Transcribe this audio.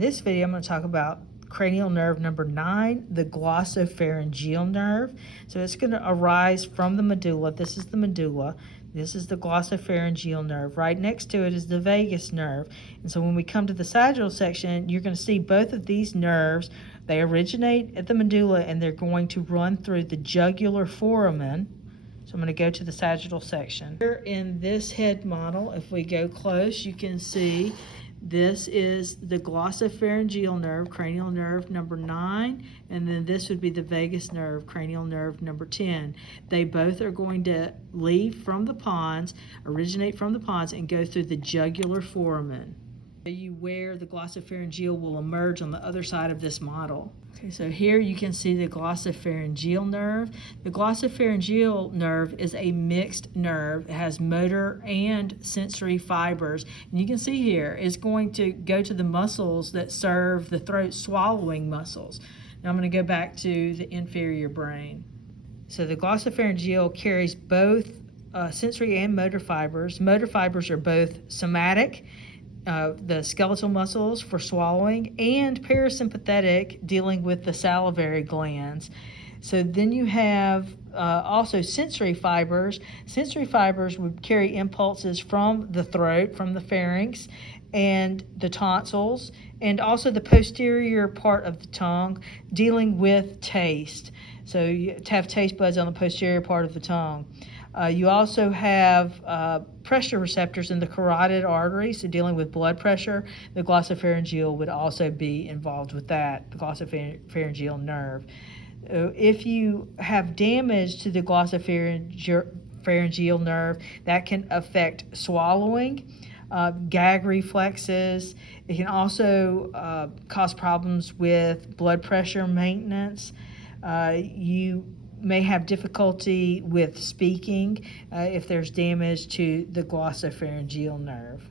In this video, I'm going to talk about cranial nerve number 9, the glossopharyngeal nerve. So it's going to arise from the medulla. This is the medulla. This is the glossopharyngeal nerve. Right next to it is the vagus nerve. And so when we come to the sagittal section, you're going to see both of these nerves. They originate at the medulla and they're going to run through the jugular foramen. So I'm going to go to the sagittal section. Here in this head model, if we go close, you can see this is the glossopharyngeal nerve, cranial nerve number 9, and then this would be the vagus nerve, cranial nerve number 10. They both are going to leave from the pons, originate from the pons, and go through the jugular foramen. Where the glossopharyngeal will emerge on the other side of this model. Okay, so here you can see the glossopharyngeal nerve. The glossopharyngeal nerve is a mixed nerve. It has motor and sensory fibers. And you can see here, it's going to go to the muscles that serve the throat swallowing muscles. Now I'm going to go back to the inferior brain. So the glossopharyngeal carries both sensory and motor fibers. Motor fibers are both somatic, the skeletal muscles for swallowing, and parasympathetic, dealing with the salivary glands. So then you have also sensory fibers. Sensory fibers would carry impulses from the throat, from the pharynx, and the tonsils, and also the posterior part of the tongue, dealing with taste. So you have taste buds on the posterior part of the tongue. You also have pressure receptors in the carotid artery, so dealing with blood pressure. The glossopharyngeal would also be involved with that, the glossopharyngeal nerve. If you have damage to the glossopharyngeal nerve, that can affect swallowing, gag reflexes. It can also cause problems with blood pressure maintenance. You may have difficulty with speaking if there's damage to the glossopharyngeal nerve.